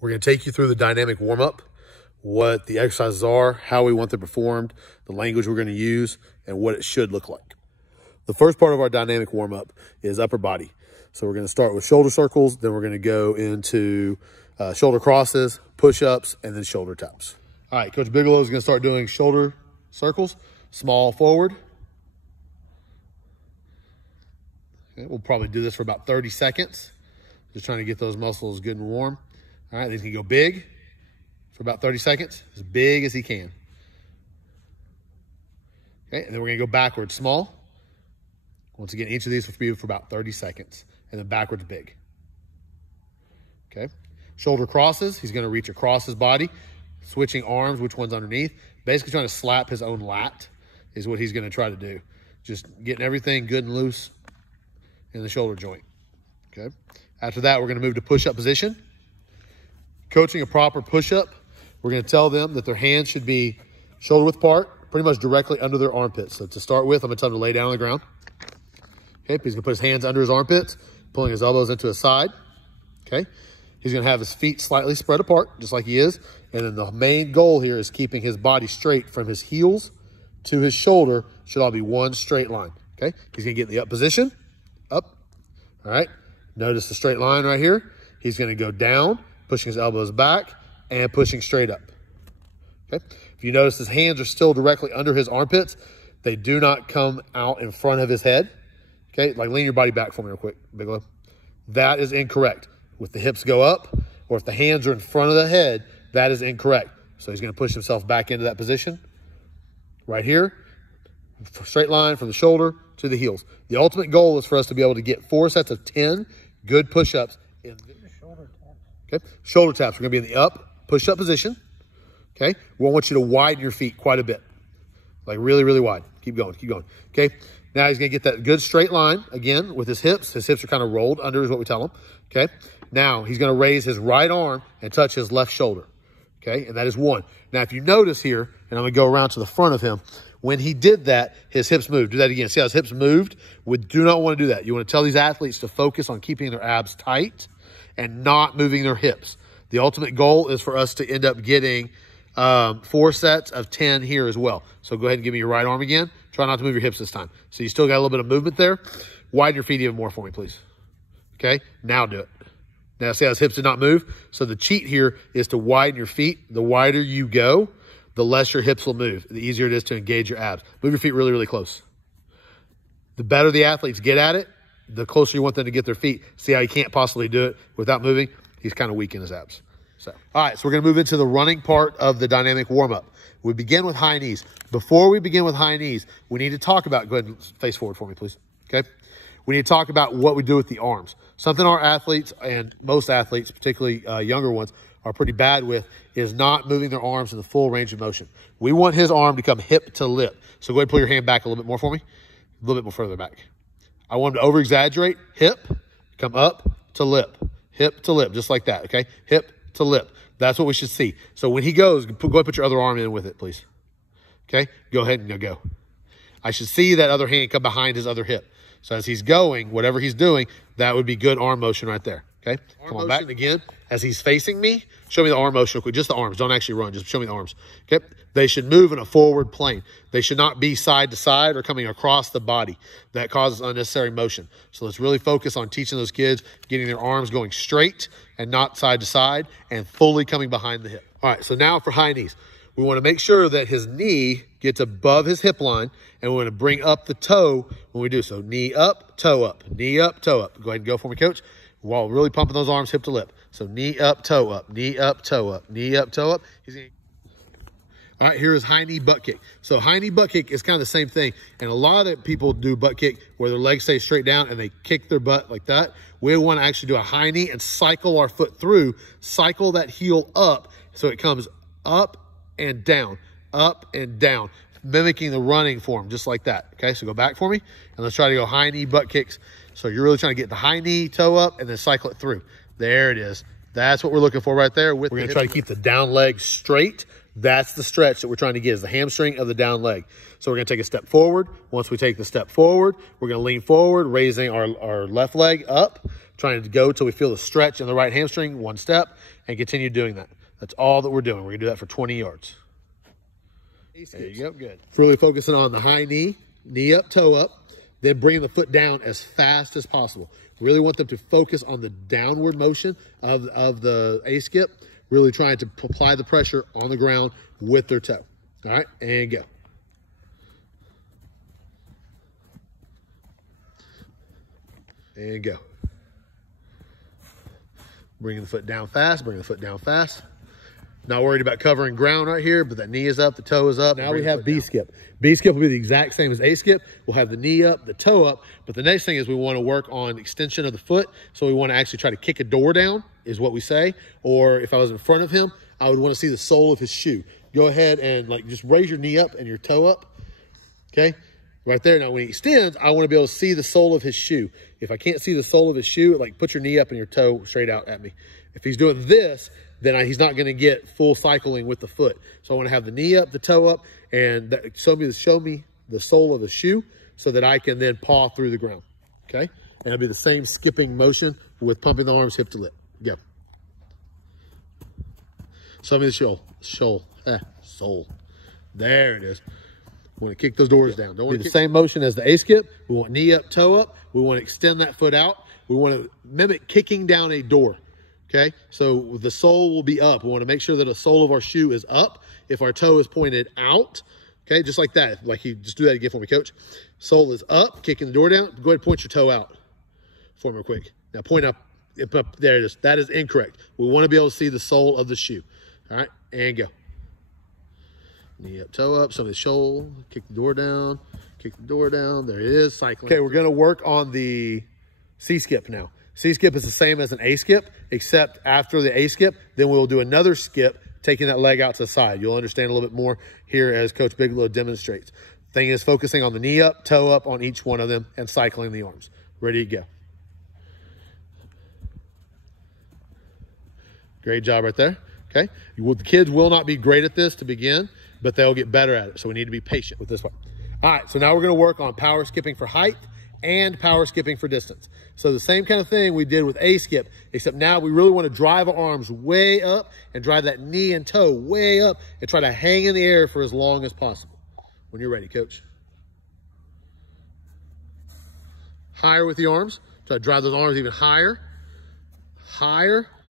We're going to take you through the dynamic warm-up, what the exercises are, how we want them performed, the language we're going to use, and what it should look like. The first part of our dynamic warm-up is upper body. So we're going to start with shoulder circles, then we're going to go into shoulder crosses, push-ups, and then shoulder taps. All right, Coach Bigelow is going to start doing shoulder circles, small forward. Okay, we'll probably do this for about 30 seconds. Just trying to get those muscles good and warm. All right, then he can go big for about 30 seconds, as big as he can. Okay, and then we're gonna go backwards, small. Once again, each of these will be for about 30 seconds, and then backwards, big. Okay, shoulder crosses, he's gonna reach across his body, switching arms, which one's underneath. Basically trying to slap his own lat is what he's gonna try to do. Just getting everything good and loose in the shoulder joint, okay? After that, we're gonna move to push-up position. Coaching a proper push-up, we're gonna tell them that their hands should be shoulder width apart, pretty much directly under their armpits. So to start with, I'm gonna tell them to lay down on the ground. Okay, he's gonna put his hands under his armpits, pulling his elbows into his side, okay? He's gonna have his feet slightly spread apart, just like he is. And then the main goal here is keeping his body straight from his heels to his shoulder. Should all be one straight line, okay? He's gonna get in the up position, up, all right? Notice the straight line right here. He's gonna go down, pushing his elbows back and pushing straight up, okay? If you notice his hands are still directly under his armpits, they do not come out in front of his head, okay? Like lean your body back for me real quick, Bigelow. That is incorrect. If the hips go up or if the hands are in front of the head, that is incorrect. So he's gonna push himself back into that position right here, straight line from the shoulder to the heels. The ultimate goal is for us to be able to get 4 sets of 10 good push-ups in the shoulder taps. Okay, shoulder taps. We're gonna be in the up, push-up position. Okay, we want you to widen your feet quite a bit, like really, really wide. Keep going, keep going. Okay, now he's gonna get that good straight line again with his hips. His hips are kind of rolled under is what we tell him. Okay, now he's gonna raise his right arm and touch his left shoulder. Okay, and that is 1. Now, if you notice here, and I'm gonna go around to the front of him, when he did that, his hips moved. Do that again. See how his hips moved? We do not want to do that. You want to tell these athletes to focus on keeping their abs tight and not moving their hips. The ultimate goal is for us to end up getting 4 sets of 10 here as well. So go ahead and give me your right arm again. Try not to move your hips this time. So you still got a little bit of movement there. Widen your feet even more for me, please. Okay, now do it. Now see how his hips did not move? So the cheat here is to widen your feet. The wider you go, the less your hips will move. The easier it is to engage your abs. Move your feet really, really close. The better the athletes get at it, the closer you want them to get their feet. See how he can't possibly do it without moving? He's kind of weak in his abs. So, all right, so we're gonna move into the running part of the dynamic warm-up. We begin with high knees. Before we begin with high knees, we need to talk about, go ahead and face forward for me, please, okay? We need to talk about what we do with the arms. Something our athletes, and most athletes, particularly younger ones, are pretty bad with is not moving their arms in the full range of motion. We want his arm to come hip to lip. So go ahead and pull your hand back a little bit more for me. A little bit more further back. I want him to over-exaggerate. Hip, come up to lip. Hip to lip, just like that, okay? Hip to lip. That's what we should see. So when he goes, go ahead and put your other arm in with it, please. Okay? Go ahead and go. I should see that other hand come behind his other hip. So as he's going, whatever he's doing, that would be good arm motion right there. Okay, come on back again. As he's facing me, show me the arm motion real quick. Just the arms. Don't actually run. Just show me the arms. Okay, they should move in a forward plane. They should not be side to side or coming across the body. That causes unnecessary motion. So let's really focus on teaching those kids, getting their arms going straight and not side to side and fully coming behind the hip. All right, so now for high knees. We want to make sure that his knee gets above his hip line, and we want to bring up the toe when we do so. Knee up, toe up. Knee up, toe up. Go ahead and go for me, coach. While really pumping those arms hip to lip. So knee up, toe up. Knee up, toe up. Knee up, toe up. All right, here is high knee butt kick. So high knee butt kick is kind of the same thing. And a lot of people do butt kick where their legs stay straight down and they kick their butt like that. We want to actually do a high knee and cycle our foot through, cycle that heel up so it comes up and down, mimicking the running form, just like that. Okay, so go back for me, and let's try to go high knee butt kicks. So you're really trying to get the high knee, toe up, and then cycle it through. There it is. That's what we're looking for right there. We're going to try to keep the down leg straight, That's the stretch that we're trying to get, is the hamstring of the down leg. So we're going to take a step forward. Once we take the step forward, we're going to lean forward, raising our left leg up, trying to go till we feel the stretch in the right hamstring, one step, and continue doing that. That's all that we're doing. We're going to do that for 20 yards. There you go, good. Really focusing on the high knee, knee up, toe up, then bringing the foot down as fast as possible. Really want them to focus on the downward motion of the A-skip, really trying to apply the pressure on the ground with their toe. All right, and go. And go. Bringing the foot down fast, bringing the foot down fast. Not worried about covering ground right here, but that knee is up, the toe is up. Now we have B-skip. B-skip will be the exact same as A-skip. We'll have the knee up, the toe up, but the next thing is we want to work on extension of the foot. So we want to actually try to kick a door down, is what we say. Or if I was in front of him, I would want to see the sole of his shoe. Go ahead and like just raise your knee up and your toe up, okay? Right there. Now when he extends, I want to be able to see the sole of his shoe. If I can't see the sole of his shoe, like put your knee up and your toe straight out at me. If he's doing this, then he's not going to get full cycling with the foot. So I want to have the knee up, the toe up, and show me the sole of the shoe so that I can then paw through the ground, okay? And it'll be the same skipping motion with pumping the arms hip to lip. Go. Show me the sole. There it is. We want to kick those doors down. Don't want to do the same motion as the A-skip. We want knee up, toe up. We want to extend that foot out. We want to mimic kicking down a door. Okay, so the sole will be up. We want to make sure that the sole of our shoe is up. If our toe is pointed out, okay, just like that. Like you just do that again for me, coach. Sole is up, kicking the door down. Go ahead and point your toe out for me real quick. Now point up. There it is. That is incorrect. We want to be able to see the sole of the shoe. All right, and go. Knee up, toe up. So the sole, kick the door down, kick the door down. There it is, cycling. Okay, we're going to work on the C-skip now. C-skip is the same as an A-skip, except after the A-skip, then we'll do another skip, taking that leg out to the side. You'll understand a little bit more here as Coach Bigelow demonstrates. Thing is focusing on the knee up, toe up on each one of them, and cycling the arms. Ready to go. Great job right there, okay? The kids will not be great at this to begin, but they'll get better at it, so we need to be patient with this one. All right, so now we're gonna work on power skipping for height and power skipping for distance. So the same kind of thing we did with A-skip, except now we really want to drive our arms way up and drive that knee and toe way up and try to hang in the air for as long as possible. When you're ready, coach. Higher with the arms. Try to drive those arms even higher. Higher.